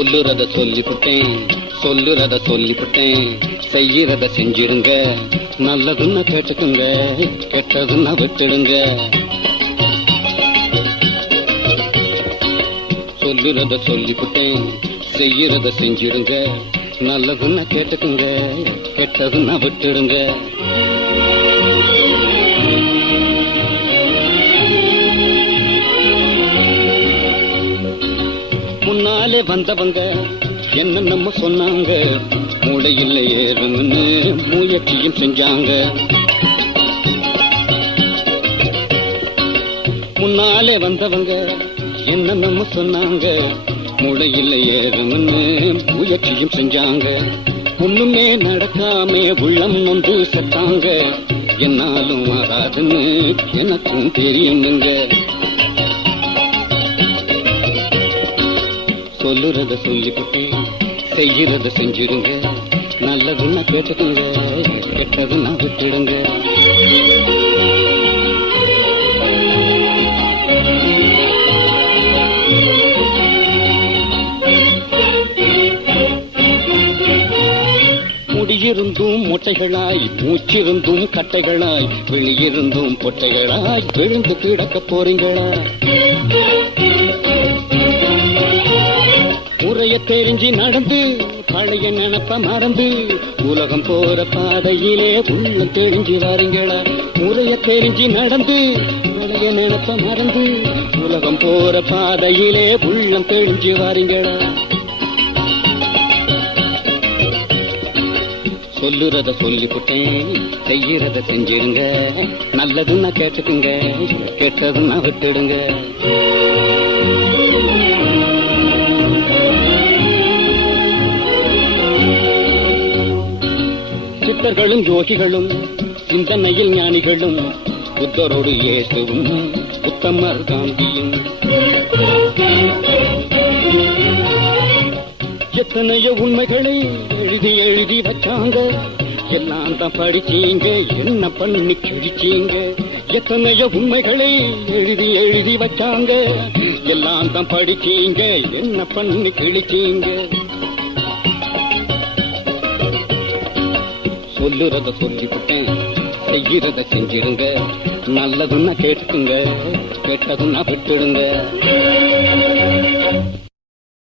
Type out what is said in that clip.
சொல்லுறத சொல்லிப்புட்டேன், சொல்லுறத சொல்லிப்புட்டேன், செய்யறத செஞ்சிருங்க. நல்லதுன்னா கேட்டுக்குங்க, கெட்டதுன்னா விட்டுடுங்க. சொல்லுறத சொல்லிப்புட்டேன், செய்யறத செஞ்சிருங்க. நல்லதுன்னா கேட்டுக்குங்க, கெட்டதுன்னா விட்டுடுங்க. முன்னாலே வந்தவங்க என்ன நம்ம சொன்னாங்க, மூளையில் ஏறும்னு முயற்சியும் செஞ்சாங்க. முன்னாலே வந்தவங்க என்ன நம்ம சொன்னாங்க, மூளையில் ஏறும்னு முயற்சியும் செஞ்சாங்க. ஒண்ணுமே நடக்காம உள்ளம் நொந்து செத்தாங்க. என்னாலும் வராதுன்னு எனக்கும் தெரியுங்க. சொல்லுறத சொல்லிப்புட்டேன், செய்யறத செஞ்சிருங்க. நல்லதுன்னா கேட்டுக்குங்க, கெட்டதுன்னா விட்டுடுங்க. முடியிருந்தும் மொட்டைகளாய், மூச்சிருந்தும் கட்டைகளாய், வெளியிருந்தும் பொட்டைகளாய் விழுந்து கிடக்க போறீங்களா? முறைய தெரிஞ்சு நடந்து பழைய நினப்ப மறந்து உலகம் போற பாதையிலே உள்ள தெரிஞ்சு வாருங்களா? முறைய தெரிஞ்சு நடந்து பழைய நினப்ப மறந்து உலகம் போற பாதையிலே உள்ளம் தெரிஞ்சு வாருங்களா? சொல்லுறத சொல்லிப்புட்டேன், செய்யறத செஞ்சிருங்க. நல்லதுன்னா கேட்டுக்குங்க, கெட்டதுன்னா விட்டுடுங்க. சித்தர்களும் யோகிகளும் சிந்தனையில் ஞானிகளும், புத்தரோடு இயேசுவும் உத்தமர் காந்தியும், எத்தனையோ உண்மைகளை எழுதி எழுதி வச்சாங்க. எல்லாம் தான் படிச்சீங்க, என்ன பண்ணி கிழிச்சீங்க? எத்தனையோ உண்மைகளை எழுதி எழுதி வச்சாங்க. எல்லாம் தான் படிச்சீங்க, என்ன பண்ணி கிழிச்சீங்க? சொல்லுறத சொல்லிப்புட்டேன், செய்யறத செஞ்சிடுங்க. நல்லதுன்னா கேட்டுக்குங்க, கெட்டதுன்னா விட்டுடுங்க.